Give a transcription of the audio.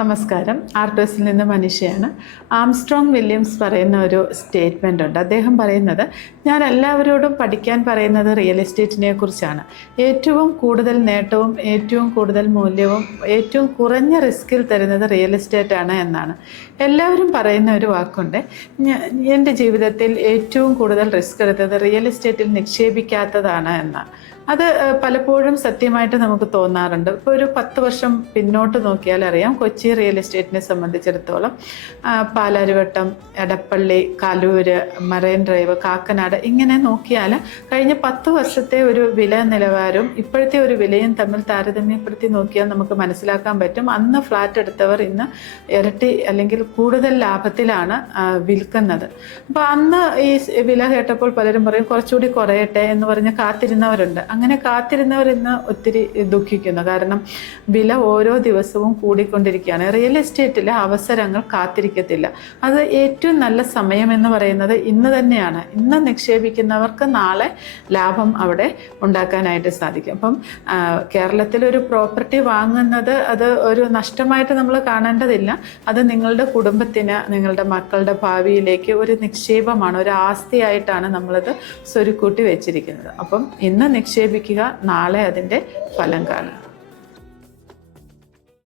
നമസ്കാരം. ആർട്ടോസിൽ നിന്ന് മനുഷ്യയാണ്. Armstrong Williams പറയുന്ന ഒരു സ്റ്റേറ്റ്മെൻ്റ് ഉണ്ട്. അദ്ദേഹം പറയുന്നത്, ഞാൻ എല്ലാവരോടും പഠിക്കാൻ പറയുന്നത് റിയൽ എസ്റ്റേറ്റിനെ കുറിച്ചാണ്. ഏറ്റവും കൂടുതൽ നേട്ടവും ഏറ്റവും കൂടുതൽ മൂല്യവും ഏറ്റവും കുറഞ്ഞ റിസ്കിൽ തരുന്നത് റിയൽ എസ്റ്റേറ്റ് ആണ് എന്നാണ്. എല്ലാവരും പറയുന്ന ഒരു വാക്കുണ്ട്, എൻ്റെ ജീവിതത്തിൽ ഏറ്റവും കൂടുതൽ റിസ്ക് എടുത്തത് റിയൽ എസ്റ്റേറ്റിൽ നിക്ഷേപിക്കാത്തതാണ് എന്നാണ്. അത് പലപ്പോഴും സത്യമായിട്ട് നമുക്ക് തോന്നാറുണ്ട്. ഇപ്പോൾ ഒരു 10 വർഷം പിന്നോട്ട് നോക്കിയാൽ അറിയാം, കൊച്ചി റിയൽ എസ്റ്റേറ്റിനെ സംബന്ധിച്ചിടത്തോളം പാലാരിവട്ടം, എടപ്പള്ളി, കലൂര്, മറൈൻ ഡ്രൈവ്, കാക്കനാട് ഇങ്ങനെ നോക്കിയാൽ കഴിഞ്ഞ 10 വർഷത്തെ ഒരു വില നിലവാരവും ഇപ്പോഴത്തെ ഒരു വിലയും തമ്മിൽ താരതമ്യപ്പെടുത്തി നോക്കിയാൽ നമുക്ക് മനസ്സിലാക്കാൻ പറ്റും. അന്ന് ഫ്ലാറ്റ് എടുത്തവർ ഇന്ന് ഇരട്ടി അല്ലെങ്കിൽ കൂടുതൽ ലാഭത്തിലാണ് വിൽക്കുന്നത്. അപ്പോൾ അന്ന് ഈ വില കേട്ടപ്പോൾ പലരും പറയും കുറച്ചുകൂടി കുറയട്ടെ എന്ന് പറഞ്ഞ് കാത്തിരുന്നവരുണ്ട്. അങ്ങനെ കാത്തിരുന്നവർ ഇന്ന് ഒത്തിരി ദുഃഖിക്കുന്നു. കാരണം വില ഓരോ ദിവസവും കൂടിക്കൊണ്ടിരിക്കുകയാണ്. റിയൽ എസ്റ്റേറ്റിലെ അവസരങ്ങൾ കാത്തിരിക്കത്തില്ല. അത് ഏറ്റവും നല്ല സമയം എന്ന് പറയുന്നത് ഇന്ന് തന്നെയാണ്. ഇന്ന് നിക്ഷേപിക്കുന്നവർക്ക് നാളെ ലാഭം അവിടെ ഉണ്ടാക്കാനായിട്ട് സാധിക്കും. അപ്പം കേരളത്തിലൊരു പ്രോപ്പർട്ടി വാങ്ങുന്നത് അത് ഒരു നഷ്ടമായിട്ട് നമ്മൾ കാണേണ്ടതില്ല. അത് നിങ്ങളുടെ കുടുംബത്തിന്, നിങ്ങളുടെ മക്കളുടെ ഭാവിയിലേക്ക് ഒരു നിക്ഷേപമാണ്, ഒരു ആസ്തിയായിട്ടാണ് നമ്മളത് സ്വരുക്കൂട്ടി വെച്ചിരിക്കുന്നത്. അപ്പം ഇന്ന് നിക്ഷേപിക്കുക, നാളെ അതിൻ്റെ ഫലം കാണുക.